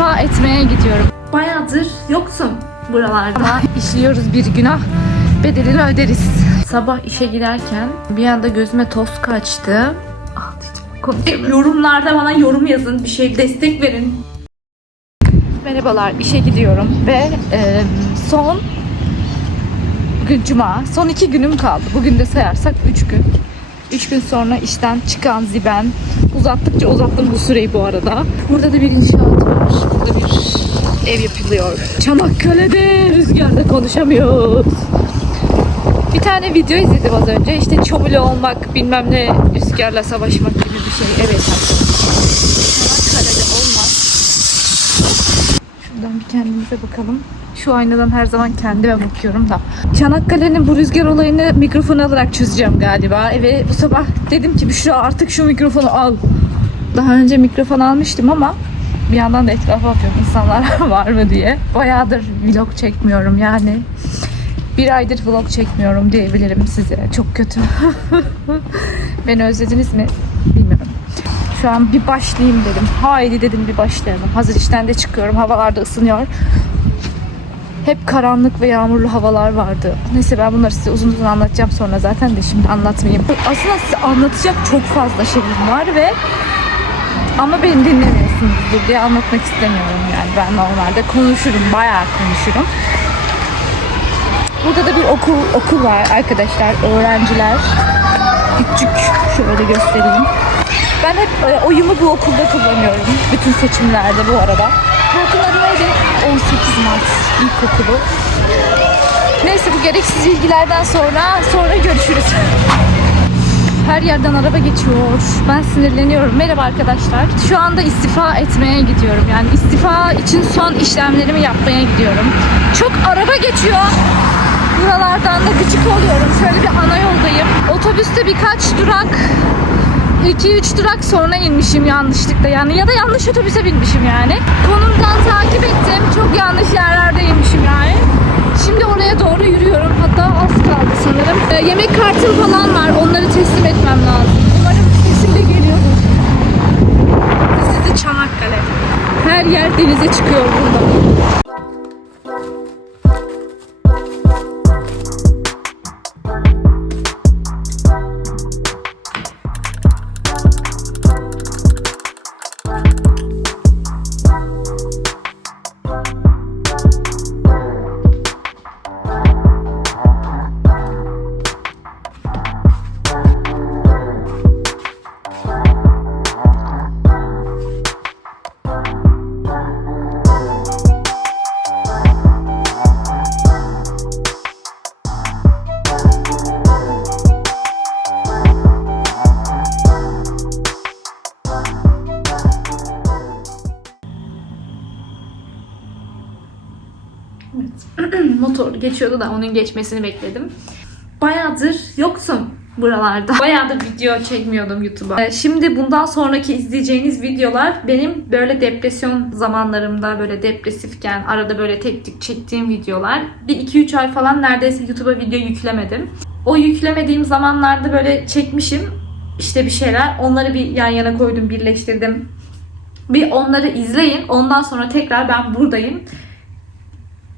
istifa etmeye gidiyorum. Bayağıdır yoksun buralarda. İşliyoruz bir günah. Bedelini öderiz. Sabah işe giderken bir anda gözüme toz kaçtı. Ah, konuşamıyorum. Yorumlarda bana yorum yazın. Bir şey destek verin. Merhabalar, işe gidiyorum ve e, son bugün cuma, son iki günüm kaldı. Bugün de sayarsak üç gün. Üç gün sonra işten çıkan Ziben. Uzattıkça uzattım bu süreyi bu arada. Burada da bir inşaat var. Burada bir ev yapılıyor. Çanakkale'de rüzgarda konuşamıyoruz. Bir tane video izledim az önce. İşte çomulu olmak, bilmem ne rüzgarla savaşmak gibi bir şey. Evet Çanakkale'de Şuradan bir kendimize bakalım. Şu aynadan her zaman kendime bakıyorum da. Çanakkale'nin bu rüzgar olayını mikrofon alarak çözeceğim galiba. Ve bu sabah dedim ki Büşra artık şu mikrofonu al. Daha önce mikrofon almıştım ama bir yandan da etrafa bakıyorum insanlar var mı diye. Bayağıdır vlog çekmiyorum yani. Bir aydır vlog çekmiyorum diyebilirim size. Çok kötü. Beni özlediniz mi? Bilmiyorum. Şu an bir başlayayım dedim. Haydi dedim bir başlayalım. Hazır işten de çıkıyorum. Havalar da ısınıyor. Hep karanlık ve yağmurlu havalar vardı. Neyse ben bunları size uzun uzun anlatacağım sonra zaten de şimdi anlatmayayım. Aslında size anlatacak çok fazla şeyim var ve ama beni dinlemiyorsunuzdur diye anlatmak istemiyorum yani. Ben normalde konuşurum, bayağı konuşurum. Burada da bir okul okul var arkadaşlar, öğrenciler. Küçük şöyle göstereyim. Ben hep e, oyumu bu okulda kullanıyorum. Bütün seçimlerde bu arada. Okulun adı neydi? 18 Mart İlkokulu. Neyse bu gereksiz bilgilerden sonra sonra görüşürüz. Her yerden araba geçiyor. Ben sinirleniyorum. Merhaba arkadaşlar. Şu anda istifa etmeye gidiyorum. Yani istifa için son işlemlerimi yapmaya gidiyorum. Çok araba geçiyor. Buralardan da gıcık oluyorum. Şöyle bir ana yoldayım. Otobüste birkaç durak 2-3 durak sonra inmişim yanlışlıkla yani ya da yanlış otobüse binmişim yani. Konumdan takip ettim. Çok yanlış yerlerde inmişim yani. Şimdi oraya doğru yürüyorum. Hatta az kaldı sanırım. Ee, yemek kartım falan var. Onları teslim etmem lazım. Umarım sesim de geliyordur. Sizi Çanakkale. Her yer denize çıkıyor burada. Geçiyordu da onun geçmesini bekledim. Bayağıdır yoksun buralarda. Bayağıdır video çekmiyordum YouTube'a. Ee, Şimdi bundan sonraki izleyeceğiniz videolar benim böyle depresyon zamanlarımda böyle depresifken arada böyle tek tek çektiğim videolar. Bir 2-3 ay falan neredeyse YouTube'a video yüklemedim. O yüklemediğim zamanlarda böyle çekmişim işte bir şeyler. Onları bir yan yana koydum, birleştirdim. Bir onları izleyin. Ondan sonra tekrar ben buradayım.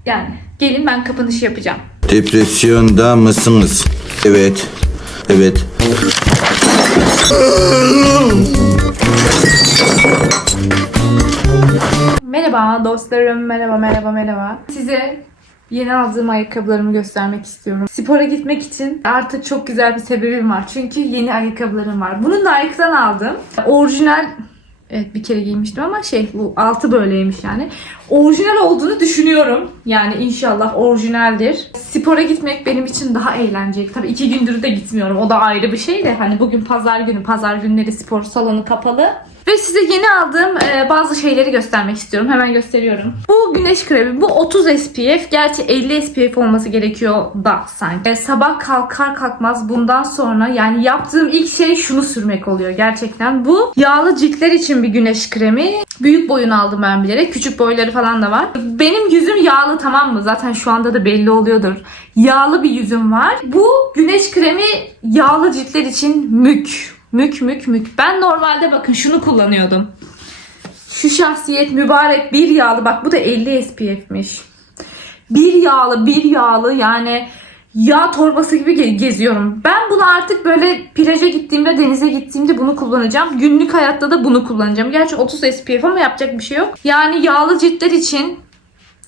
Yani gelin ben kapanışı yapacağım. Depresyonda mısınız? Evet. Evet. Merhaba dostlarım, merhaba merhaba merhaba. Size yeni aldığım ayakkabılarımı göstermek istiyorum. Spora gitmek için artık çok güzel bir sebebim var. Çünkü yeni ayakkabılarım var. Bunu Nike'dan aldım. Orijinal Evet bir kere giymiştim ama şey bu altı böyleymiş yani. Orijinal olduğunu düşünüyorum. Yani inşallah orijinaldir. Spora gitmek benim için daha eğlenceli. Tabii iki gündür de gitmiyorum. O da ayrı bir şey de. Hani bugün pazar günü. Pazar günleri spor salonu kapalı. Ve size yeni aldığım e, bazı şeyleri göstermek istiyorum. Hemen gösteriyorum. Bu güneş kremi. Bu 30 SPF. Gerçi 50 SPF olması gerekiyor da sanki. E, sabah kalkar kalkmaz bundan sonra yani yaptığım ilk şey şunu sürmek oluyor gerçekten. Bu yağlı ciltler için bir güneş kremi. Büyük boyunu aldım ben bilerek. Küçük boyları falan da var. Benim yüzüm yağlı tamam mı? Zaten şu anda da belli oluyordur. Yağlı bir yüzüm var. Bu güneş kremi yağlı ciltler için mük. Mük mük mük. Ben normalde bakın şunu kullanıyordum. Şu şahsiyet mübarek bir yağlı. Bak bu da 50 SPF'miş. Bir yağlı bir yağlı yani yağ torbası gibi ge- geziyorum. Ben bunu artık böyle plaja gittiğimde denize gittiğimde bunu kullanacağım. Günlük hayatta da bunu kullanacağım. Gerçi 30 SPF ama yapacak bir şey yok. Yani yağlı ciltler için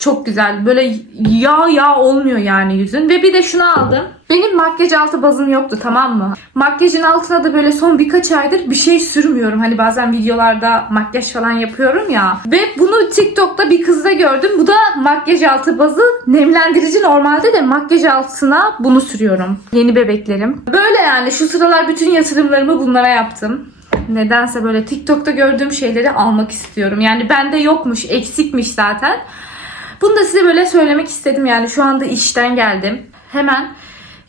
çok güzel. Böyle yağ yağ olmuyor yani yüzün. Ve bir de şunu aldım. Benim makyaj altı bazım yoktu tamam mı? Makyajın altına da böyle son birkaç aydır bir şey sürmüyorum. Hani bazen videolarda makyaj falan yapıyorum ya. Ve bunu TikTok'ta bir kızda gördüm. Bu da makyaj altı bazı nemlendirici normalde de makyaj altına bunu sürüyorum. Yeni bebeklerim. Böyle yani şu sıralar bütün yatırımlarımı bunlara yaptım. Nedense böyle TikTok'ta gördüğüm şeyleri almak istiyorum. Yani bende yokmuş, eksikmiş zaten. Bunu da size böyle söylemek istedim yani şu anda işten geldim. Hemen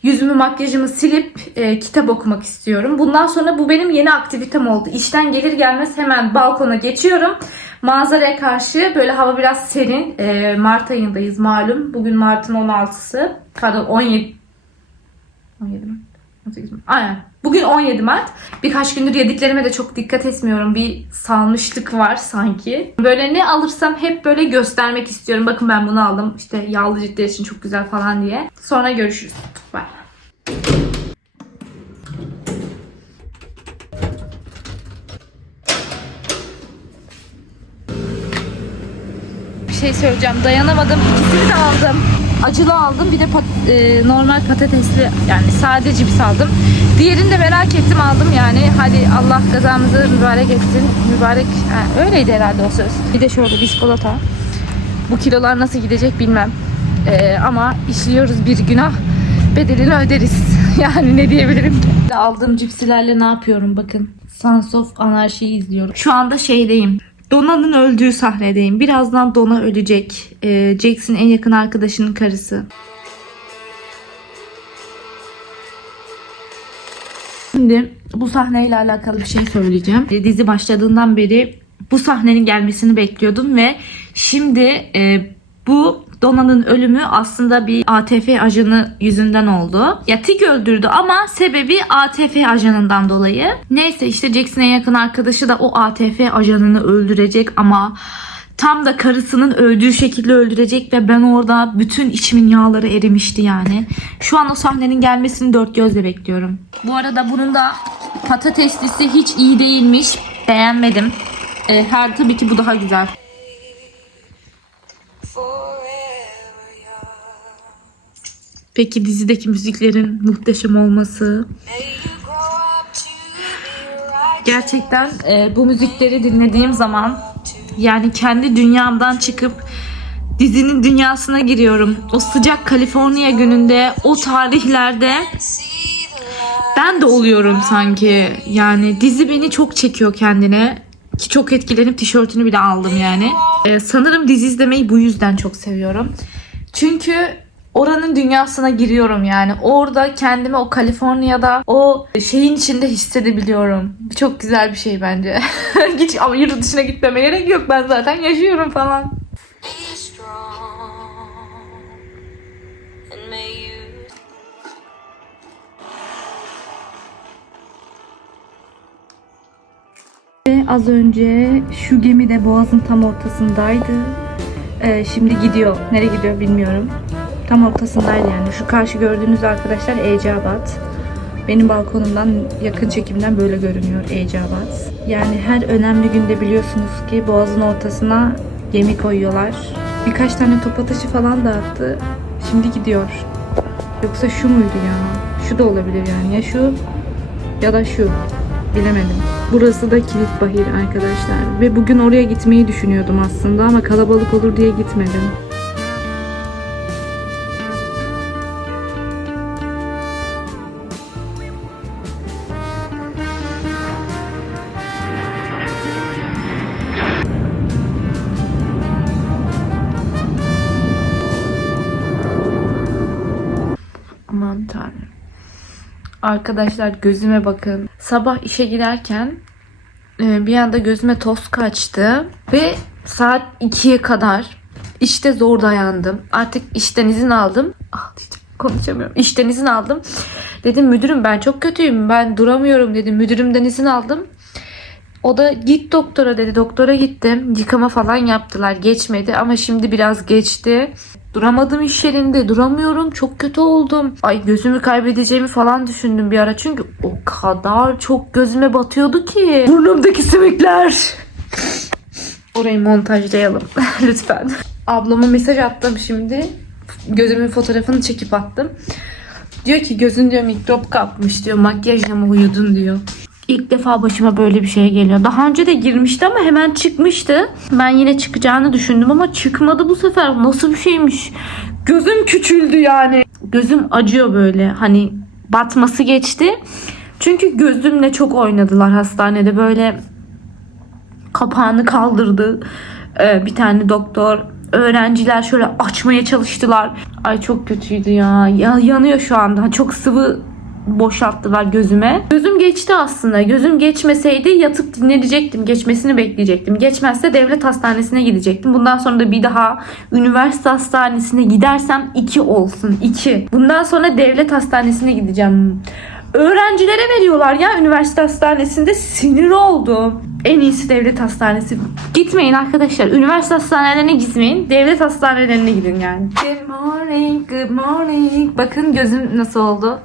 yüzümü makyajımı silip e, kitap okumak istiyorum. Bundan sonra bu benim yeni aktivitem oldu. İşten gelir gelmez hemen balkona geçiyorum. Manzaraya karşı böyle hava biraz serin. E, Mart ayındayız malum. Bugün Mart'ın 16'sı. Pardon 17. 17 mi? 18 mi? Aynen. Bugün 17 Mart. Birkaç gündür yediklerime de çok dikkat etmiyorum. Bir salmışlık var sanki. Böyle ne alırsam hep böyle göstermek istiyorum. Bakın ben bunu aldım. İşte yağlı ciltler için çok güzel falan diye. Sonra görüşürüz. Bye. Bir şey söyleyeceğim. Dayanamadım. İkisini de aldım. Acılı aldım. Bir de pat- e, normal patatesli yani sade cips aldım. Diğerini de merak ettim aldım yani. Hadi Allah kazamızı mübarek etsin. Mübarek ha, öyleydi herhalde o söz. Bir de şöyle biskolata. Bu kilolar nasıl gidecek bilmem. E, ama işliyoruz bir günah. Bedelini öderiz. Yani ne diyebilirim ki? Aldığım cipsilerle ne yapıyorum bakın. Sons of Anarchy'yi izliyorum. Şu anda şeydeyim. Dona'nın öldüğü sahnedeyim. Birazdan Dona ölecek. Ee, Jackson en yakın arkadaşının karısı. Şimdi bu sahneyle alakalı bir şey söyleyeceğim. E, Dizi başladığından beri bu sahnenin gelmesini bekliyordum ve şimdi e, bu Dona'nın ölümü aslında bir ATF ajanı yüzünden oldu. Ya Tig öldürdü ama sebebi ATF ajanından dolayı. Neyse işte Jackson'a yakın arkadaşı da o ATF ajanını öldürecek ama tam da karısının öldüğü şekilde öldürecek ve ben orada bütün içimin yağları erimişti yani. Şu an o sahnenin gelmesini dört gözle bekliyorum. Bu arada bunun da patateslisi hiç iyi değilmiş. Beğenmedim. Ee, her tabii ki bu daha güzel. Peki dizideki müziklerin muhteşem olması. Gerçekten e, bu müzikleri dinlediğim zaman yani kendi dünyamdan çıkıp dizinin dünyasına giriyorum. O sıcak Kaliforniya gününde, o tarihlerde ben de oluyorum sanki. Yani dizi beni çok çekiyor kendine. Ki çok etkilenip tişörtünü bile aldım yani. Ee, sanırım dizi izlemeyi bu yüzden çok seviyorum. Çünkü oranın dünyasına giriyorum yani. Orada kendimi o Kaliforniya'da o şeyin içinde hissedebiliyorum. Çok güzel bir şey bence. Hiç ama yurt dışına gitmeme gerek yok. Ben zaten yaşıyorum falan. Az önce şu gemi de boğazın tam ortasındaydı. Ee, şimdi gidiyor. Nereye gidiyor bilmiyorum. Tam ortasındaydı yani. Şu karşı gördüğünüz arkadaşlar Eceabat. Benim balkonumdan yakın çekimden böyle görünüyor Eceabat. Yani her önemli günde biliyorsunuz ki boğazın ortasına gemi koyuyorlar. Birkaç tane top atışı falan da attı. Şimdi gidiyor. Yoksa şu muydu ya? Şu da olabilir yani. Ya şu ya da şu. Bilemedim. Burası da Kilit Bahir arkadaşlar. Ve bugün oraya gitmeyi düşünüyordum aslında ama kalabalık olur diye gitmedim. Arkadaşlar gözüme bakın. Sabah işe giderken e, bir anda gözüme toz kaçtı ve saat 2'ye kadar işte zor dayandım. Artık işten izin aldım. Ah diyeceğim, konuşamıyorum. İşten izin aldım. Dedim müdürüm ben çok kötüyüm. Ben duramıyorum dedim. Müdürümden izin aldım. O da git doktora dedi. Doktora gittim. Yıkama falan yaptılar. Geçmedi ama şimdi biraz geçti. Duramadım iş yerinde. Duramıyorum. Çok kötü oldum. Ay gözümü kaybedeceğimi falan düşündüm bir ara. Çünkü o kadar çok gözüme batıyordu ki. Burnumdaki simitler. Orayı montajlayalım lütfen. Ablama mesaj attım şimdi. Gözümün fotoğrafını çekip attım. Diyor ki gözün diyor mikrop kapmış diyor. Makyajla mı uyudun diyor. İlk defa başıma böyle bir şey geliyor. Daha önce de girmişti ama hemen çıkmıştı. Ben yine çıkacağını düşündüm ama çıkmadı bu sefer. Nasıl bir şeymiş? Gözüm küçüldü yani. Gözüm acıyor böyle. Hani batması geçti. Çünkü gözümle çok oynadılar hastanede. Böyle kapağını kaldırdı. Ee, bir tane doktor. Öğrenciler şöyle açmaya çalıştılar. Ay çok kötüydü ya. ya yanıyor şu anda. Çok sıvı boşalttılar gözüme. Gözüm geçti aslında. Gözüm geçmeseydi yatıp dinlenecektim. Geçmesini bekleyecektim. Geçmezse devlet hastanesine gidecektim. Bundan sonra da bir daha üniversite hastanesine gidersem iki olsun. iki. Bundan sonra devlet hastanesine gideceğim. Öğrencilere veriyorlar ya üniversite hastanesinde sinir oldum. En iyisi devlet hastanesi. Gitmeyin arkadaşlar. Üniversite hastanelerine gitmeyin. Devlet hastanelerine gidin yani. Good morning, good morning. Bakın gözüm nasıl oldu.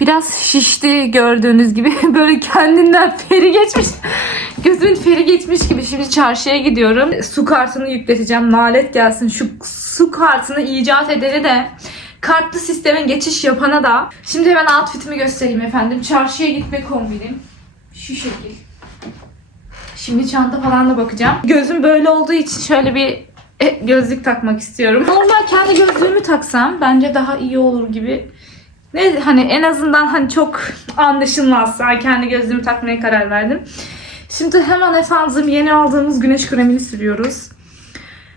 Biraz şişti gördüğünüz gibi. Böyle kendinden feri geçmiş. Gözümün feri geçmiş gibi. Şimdi çarşıya gidiyorum. Su kartını yükleteceğim. Nalet gelsin. Şu su kartını icat edeni de kartlı sisteme geçiş yapana da. Şimdi hemen outfitimi göstereyim efendim. Çarşıya gitme kombinim. Şu şekil. Şimdi çanta falan da bakacağım. Gözüm böyle olduğu için şöyle bir e, gözlük takmak istiyorum. Normal kendi gözlüğümü taksam bence daha iyi olur gibi. Ne hani en azından hani çok anlaşılmazsa kendi gözlüğümü takmaya karar verdim. Şimdi hemen efendim yeni aldığımız güneş kremini sürüyoruz.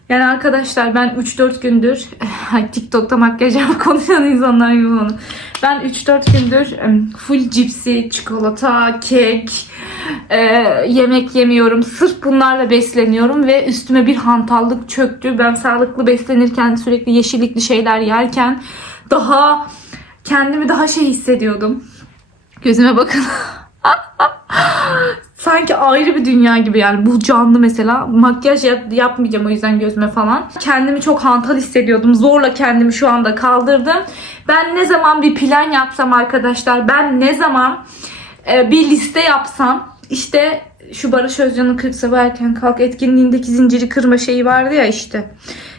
Yani arkadaşlar ben 3-4 gündür TikTok'ta makyaj konuşan insanlar gibi onu. Ben 3-4 gündür full cipsi, çikolata, kek, e, yemek yemiyorum. Sırf bunlarla besleniyorum ve üstüme bir hantallık çöktü. Ben sağlıklı beslenirken sürekli yeşillikli şeyler yerken daha kendimi daha şey hissediyordum. Gözüme bakın. Sanki ayrı bir dünya gibi yani bu canlı mesela makyaj yap- yapmayacağım o yüzden gözüme falan. Kendimi çok hantal hissediyordum. Zorla kendimi şu anda kaldırdım. Ben ne zaman bir plan yapsam arkadaşlar ben ne zaman e, bir liste yapsam işte şu Barış Özcan'ın 40 sabah erken kalk etkinliğindeki zinciri kırma şeyi vardı ya işte.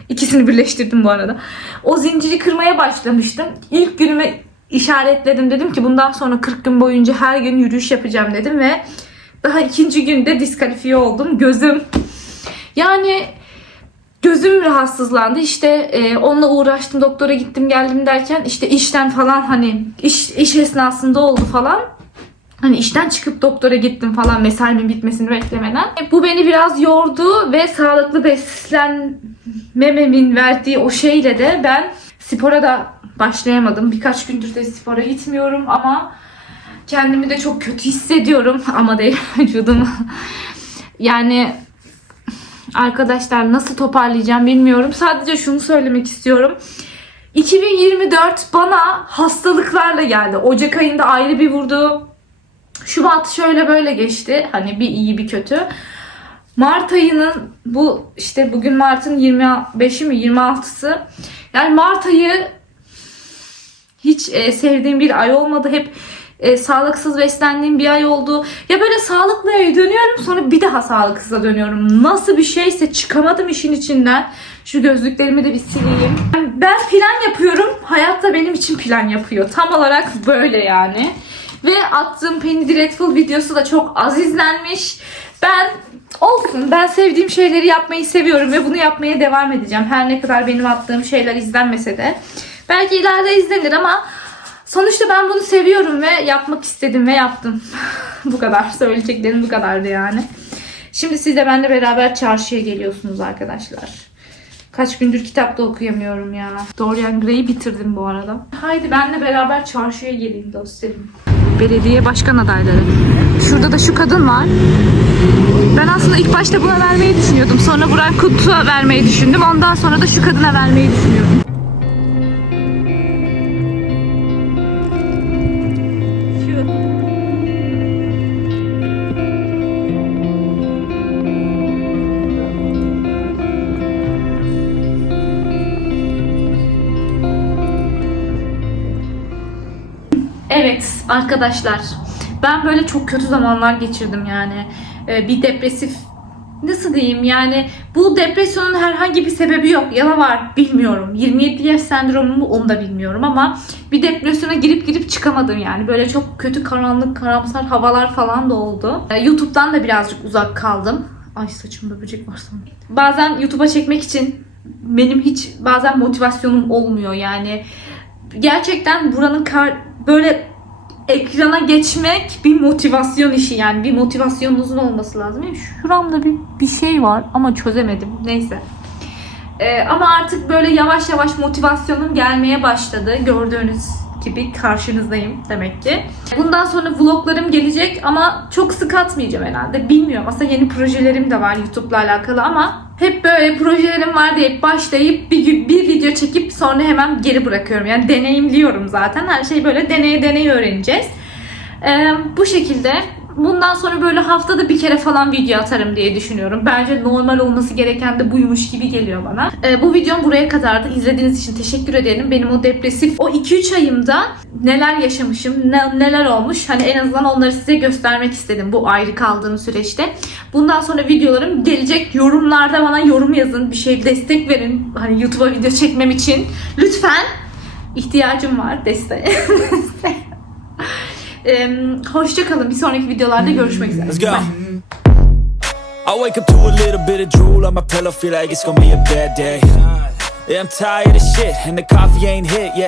İkisini birleştirdim bu arada. O zinciri kırmaya başlamıştım. İlk günüme işaretledim dedim ki bundan sonra 40 gün boyunca her gün yürüyüş yapacağım dedim ve daha ikinci günde diskalifiye oldum. Gözüm yani gözüm rahatsızlandı. İşte e, onunla uğraştım, doktora gittim geldim derken işte işten falan hani iş, iş esnasında oldu falan. Hani işten çıkıp doktora gittim falan mesaimin bitmesini beklemeden. E, Bu beni biraz yordu ve sağlıklı beslenmememin verdiği o şeyle de ben spora da başlayamadım. Birkaç gündür de spora gitmiyorum ama kendimi de çok kötü hissediyorum ama değil vücudumu. yani arkadaşlar nasıl toparlayacağım bilmiyorum. Sadece şunu söylemek istiyorum. 2024 bana hastalıklarla geldi. Ocak ayında ayrı bir vurdu. Şubat şöyle böyle geçti. Hani bir iyi bir kötü. Mart ayının bu işte bugün Mart'ın 25'i mi 26'sı. Yani Mart ayı hiç e, sevdiğim bir ay olmadı. Hep e, sağlıksız beslendiğim bir ay oldu. Ya böyle sağlıklı aya dönüyorum sonra bir daha sağlıksıza dönüyorum. Nasıl bir şeyse çıkamadım işin içinden. Şu gözlüklerimi de bir sileyim. Yani Ben plan yapıyorum. Hayat da benim için plan yapıyor. Tam olarak böyle yani. Ve attığım Penny Dreadful videosu da çok az izlenmiş. Ben olsun. Ben sevdiğim şeyleri yapmayı seviyorum ve bunu yapmaya devam edeceğim. Her ne kadar benim attığım şeyler izlenmese de. Belki ileride izlenir ama sonuçta ben bunu seviyorum ve yapmak istedim ve yaptım. bu kadar. Söyleyeceklerim bu kadardı yani. Şimdi siz de benimle beraber çarşıya geliyorsunuz arkadaşlar. Kaç gündür kitap da okuyamıyorum ya. Dorian Gray'i bitirdim bu arada. Haydi benimle beraber çarşıya gelin dostlarım. Belediye başkan adayları. Şurada da şu kadın var. Ben aslında ilk başta buna vermeyi düşünüyordum. Sonra Burak Kutlu'ya vermeyi düşündüm. Ondan sonra da şu kadına vermeyi düşünüyorum. Arkadaşlar ben böyle çok kötü zamanlar geçirdim yani. Ee, bir depresif nasıl diyeyim yani bu depresyonun herhangi bir sebebi yok. Ya da var bilmiyorum. 27 yaş sendromu mu onu da bilmiyorum ama bir depresyona girip girip çıkamadım yani. Böyle çok kötü karanlık karamsar havalar falan da oldu. Ee, YouTube'dan da birazcık uzak kaldım. Ay saçımda böcek var sanırım. Bazen YouTube'a çekmek için benim hiç bazen motivasyonum olmuyor yani. Gerçekten buranın kar böyle ekrana geçmek bir motivasyon işi yani bir motivasyonunuzun olması lazım. Şuramda bir, bir şey var ama çözemedim. Neyse. Ee, ama artık böyle yavaş yavaş motivasyonum gelmeye başladı. Gördüğünüz gibi karşınızdayım demek ki. Bundan sonra vloglarım gelecek ama çok sık atmayacağım herhalde. Bilmiyorum. Aslında yeni projelerim de var YouTube'la alakalı ama hep böyle projelerim var deyip başlayıp bir, bir video çekip sonra hemen geri bırakıyorum. Yani deneyimliyorum zaten. Her şeyi böyle deneye deneye öğreneceğiz. Ee, bu şekilde bundan sonra böyle haftada bir kere falan video atarım diye düşünüyorum. Bence normal olması gereken de buymuş gibi geliyor bana. Ee, bu videom buraya kadardı. İzlediğiniz için teşekkür ederim. Benim o depresif o 2-3 ayımda neler yaşamışım, ne- neler olmuş. Hani en azından onları size göstermek istedim bu ayrı kaldığım süreçte. Bundan sonra videolarım gelecek. Yorumlarda bana yorum yazın. Bir şey destek verin. Hani YouTube'a video çekmem için. Lütfen ihtiyacım var desteğe. Em, hoşça kalın. Bir sonraki videolarda görüşmek üzere. Let's go. Bye. I wake up to a little bit of drool on my pillow, feel like it's gonna be a bad day. Yeah, I'm tired of shit, and the coffee ain't hit yet.